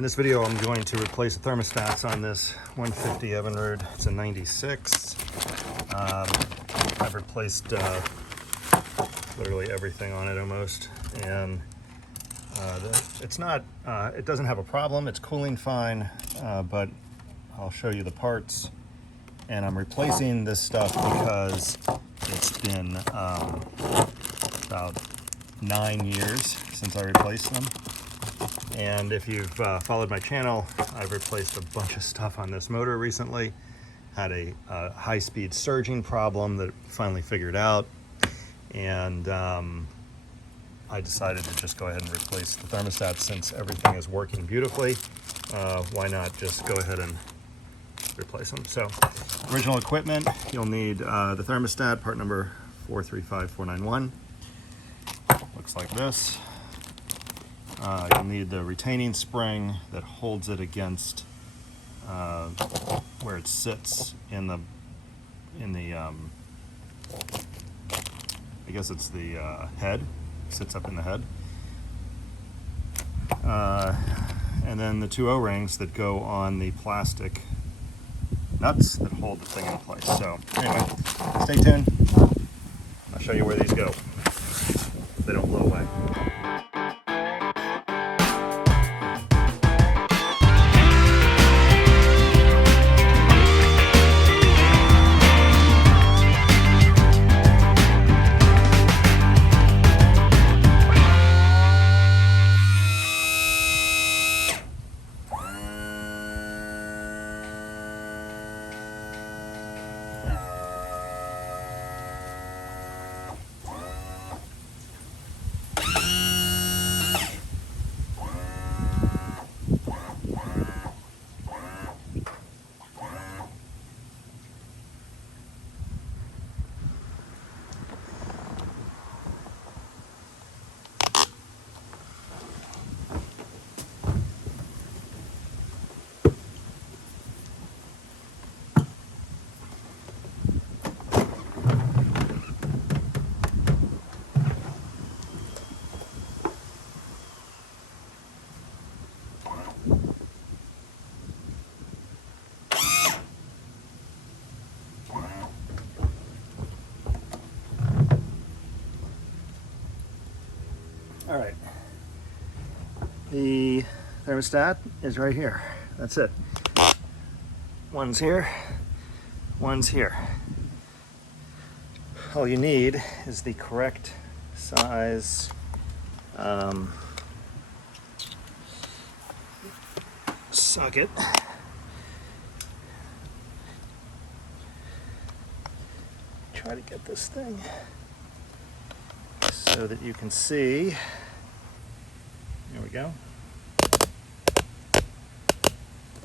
In this video, I'm going to replace the thermostats on this 150 Evinrude. It's a 96. I've replaced literally everything on it almost, and it doesn't have a problem. It's cooling fine, but I'll show you the parts. And I'm replacing this stuff because it's been about 9 years since I replaced them. And if you've followed my channel, I've replaced a bunch of stuff on this motor recently. Had a high-speed surging problem that finally figured out, and I decided to just go ahead and replace the thermostat since everything is working beautifully. Why not just go ahead and replace them? So, original equipment, you'll need the thermostat, part number 435491. Looks like this. You'll need the retaining spring that holds it against where it sits in the I guess it's the head. Sits up in the head. And then the two O-rings that go on the plastic nuts that hold the thing in place. So anyway, stay tuned. I'll show you where these go. So they don't blow away. All right, the thermostat is right here. That's it. One's here, one's here. All you need is the correct size socket. Try to get this thing so that you can see. There we go.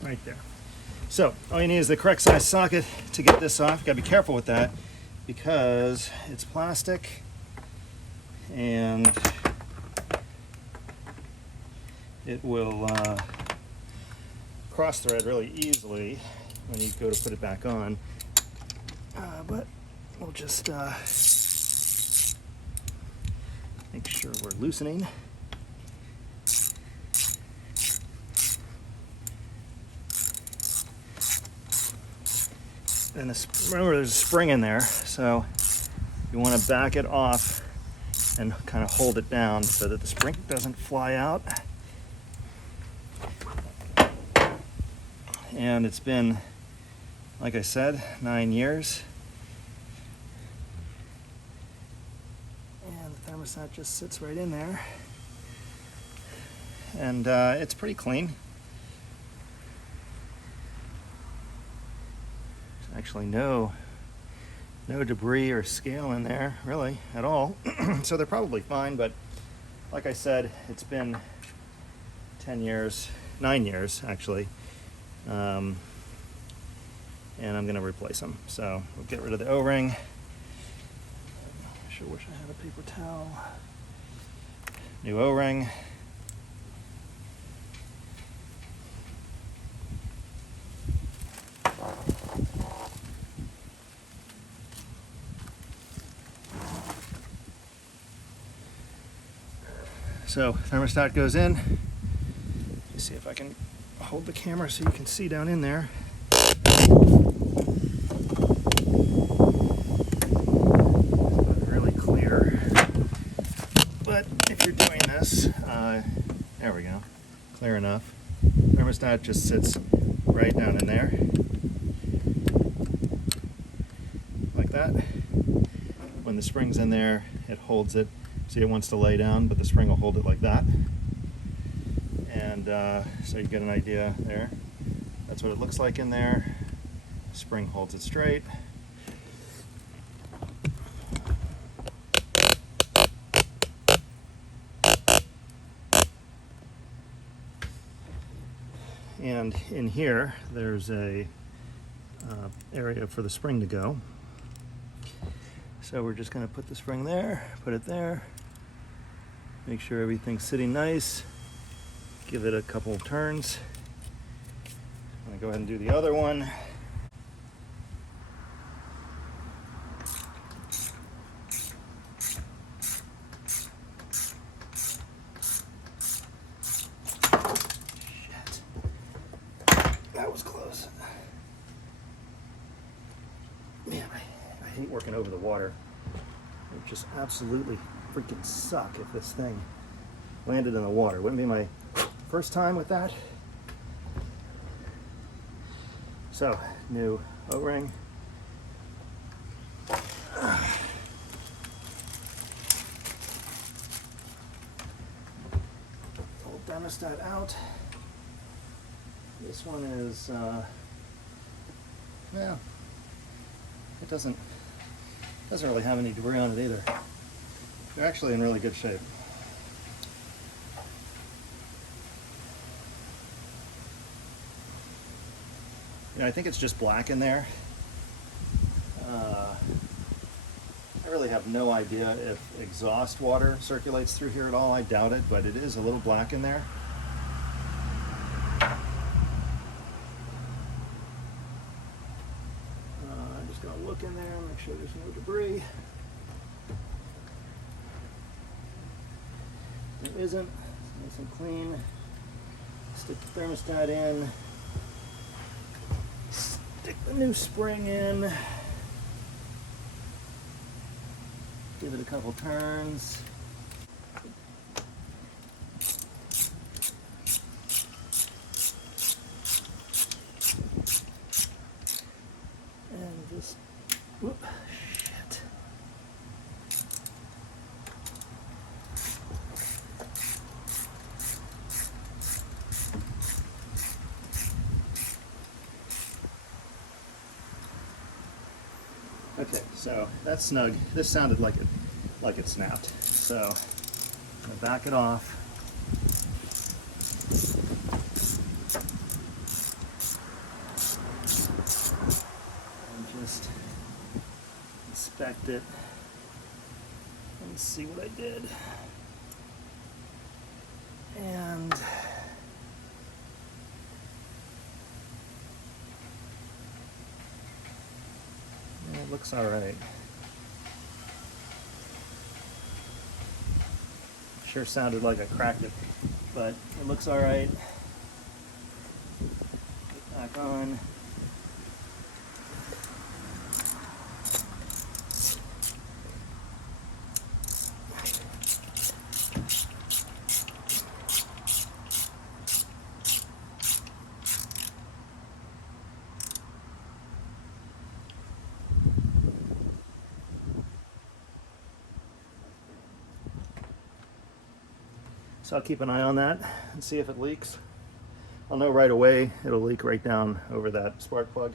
Right there. So all you need is the correct size socket to get this off. You gotta be careful with that because it's plastic and it will cross thread really easily when you go to put it back on. But we'll just make sure we're loosening. And remember, there's a spring in there, so you want to back it off and kind of hold it down so that the spring doesn't fly out. And it's been, like I said, 9 years. And the thermostat just sits right in there. And it's pretty clean. Actually no debris or scale in there really at all. So they're probably fine, but like I said, it's been 9 years actually, and I'm gonna replace them. So we'll get rid of the O-ring. I sure wish I had a paper towel. New O-ring. So thermostat goes in. You see if I can hold the camera so you can see down in there. Really clear. But if you're doing this, there we go, clear enough. Thermostat just sits right down in there, like that. When the spring's in there, it holds it. See, it wants to lay down, but the spring will hold it like that. And so you get an idea there. That's what it looks like in there. Spring holds it straight. And in here, there's a area for the spring to go. So we're just going to put the spring there, put it there, make sure everything's sitting nice, give it a couple of turns. I'm going to go ahead and do the other one. Shit. That was close. Man, I hate working over the water. It would just absolutely freaking suck if this thing landed in the water. Wouldn't be my first time with that. So, new O-ring. Pull thermostat out. This one is, yeah, it doesn't really have any debris on it either. They're actually in really good shape. Yeah, I think it's just black in there. I really have no idea if exhaust water circulates through here at all. I doubt it, but it is a little black in there. I'm just gonna look in there and make sure there's no debris. There isn't. It's nice and clean. Stick the thermostat in. Stick the new spring in. Give it a couple turns. And just, whoop, shit. Okay, so that's snug. This sounded like it snapped. So I'm gonna back it off. And just inspect it and see what I did. And it looks all right. Sure sounded like I cracked it, but it looks all right. Get back on. So I'll keep an eye on that and see if it leaks. I'll know right away. It'll leak right down over that spark plug.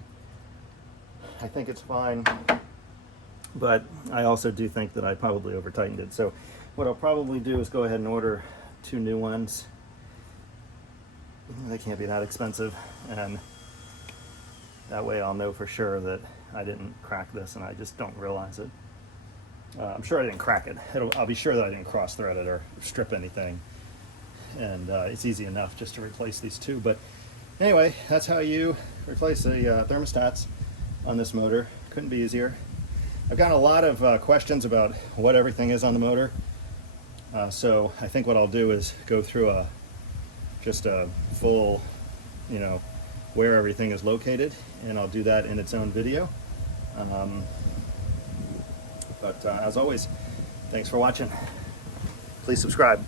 I think it's fine, but I also do think that I probably over tightened it. So what I'll probably do is go ahead and order 2 new ones. They can't be that expensive, and that way I'll know for sure that I didn't crack this and I just don't realize it. I'm sure I didn't crack it. I'll be sure that I didn't cross thread it or strip anything. And it's easy enough just to replace these 2. But anyway, that's how you replace the thermostats on this motor. Couldn't be easier. I've gotten a lot of questions about what everything is on the motor. So I think what I'll do is go through just a full, you know, where everything is located, and I'll do that in its own video. But as always, thanks for watching. Please subscribe.